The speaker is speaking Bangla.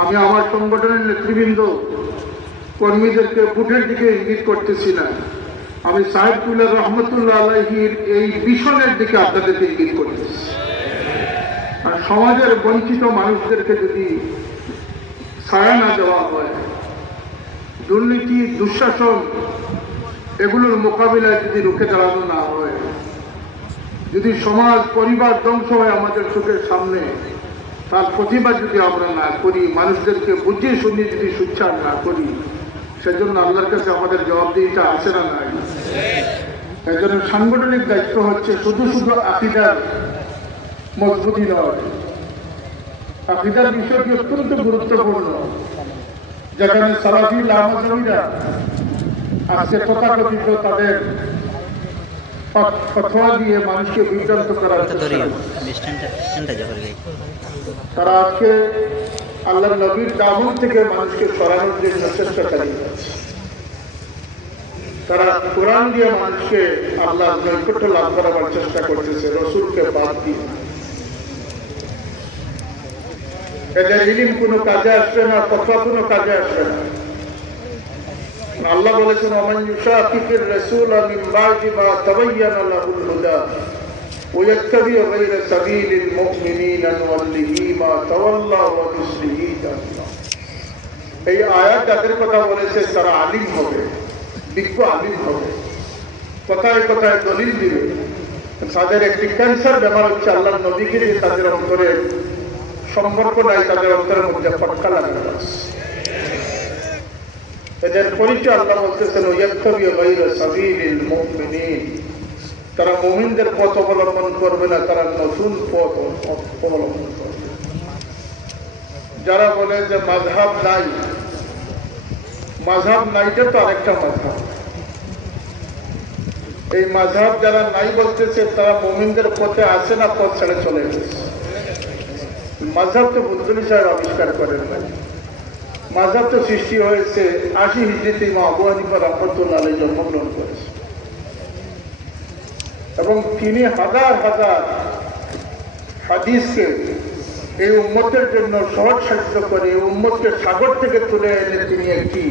আমি আমার সংগঠনের নেতৃবৃন্দ, কর্মীদেরকে বুথের দিকে ইঙ্গিত করতেছি না। আমি সাহেবুল্লাহ রহমতুল্লাহ আলাহির এই মিশনের দিকে আপনাদেরকে ইঙ্গিত করতেছি। আর সমাজের বঞ্চিত মানুষদেরকে যদি ছায়া না দেওয়া হয়, দুর্নীতি, দুঃশাসন, এগুলোর মোকাবিলায় যদি রুখে দাঁড়ানো না হয় যদি সমাজ, পরিবার ধ্বংস হয় আমাদের চোখের সামনে, তার প্রতিবাদ যদি আমরা না করি, মানুষদেরকে বুঝিয়ে শুনিয়ে যদি সুচ্ছার না করি, সেজন্য আল্লাহর কাছে আমাদের জবাবদিহিটা আসে না নাই? এজন্য সাংগঠনিক দায়িত্ব হচ্ছে শুধু শুধু আকিদার মজবুতি নয়। আকিদার বিষয়টি অত্যন্ত গুরুত্বপূর্ণ। যেখানে সালাফি লামাজমিরা আজকে তথাকথিত তাদের ফতোয়া দিয়ে মানুষকে বিভ্রান্ত করার তারা আজকে আল্লাহ নবীর দামন থেকে মানুষকে সরানোর জন্য চেষ্টা চালিয়ে তারা কোরআন দিয়ে মানুষকে আল্লাহ নৈকট্য লাভ করাবার চেষ্টা করতেছে রসুলকে বাদ দিয়ে। এদের ইলিম কোনো কাজে আসবে না কথা কোনো কাজে আসবে না। আল্লাহ বলেছেন ওমান ইউশাকিকির রাসূল মিন বাদি মা তাবায়্যানা লাহুল হুদা ويتبع غير سبيل المؤمنين نوله ما تولى ونصله جهنم এই আয়াত যাদের কথা বলেছে তারা আলিম হবে বিজ্ঞ আলিম হবে কথায় কথায় দলিল দিবে তাদের একটি ক্যান্সার ব্যাপার হচ্ছে আল্লাহ নবীকে নিয়ে তাদের অন্তরে সম্পর্ক নাই তাদের অন্তরের মধ্যে ফটকা লাগানো আছে এদের পরিচয় আল্লাহ বলতেছেন তারা মুমিনদের পথ অবলম্বন করবে না, তারা নতুন পথ অবলম্বন করবে। যারা বলে যে মাঝহাব নাই মাঝহাব নাইটা তো আরেকটা মাঝহাব এই মাঝহাব যারা নাই বলতেছে, তারা মুমিনদের পথে আসে না, পথ ছেড়ে চলে গেছে। মাঝহাব তো বুদ্ধলি সাহেব আবিষ্কার করেন নাই। মাঝহাব তো সৃষ্টি হয়েছে আশি হিজড়িতে মা আবু হানিফা রহমতুল্লাহ আলী জন্মগ্রহণ করেছে। এবং তিনি হাজার হাজার হাদিসকে এই উম্মতের জন্য সহজ সাহিত্য করে উন্মতকে সাগর থেকে তুলে এনে তিনি একটি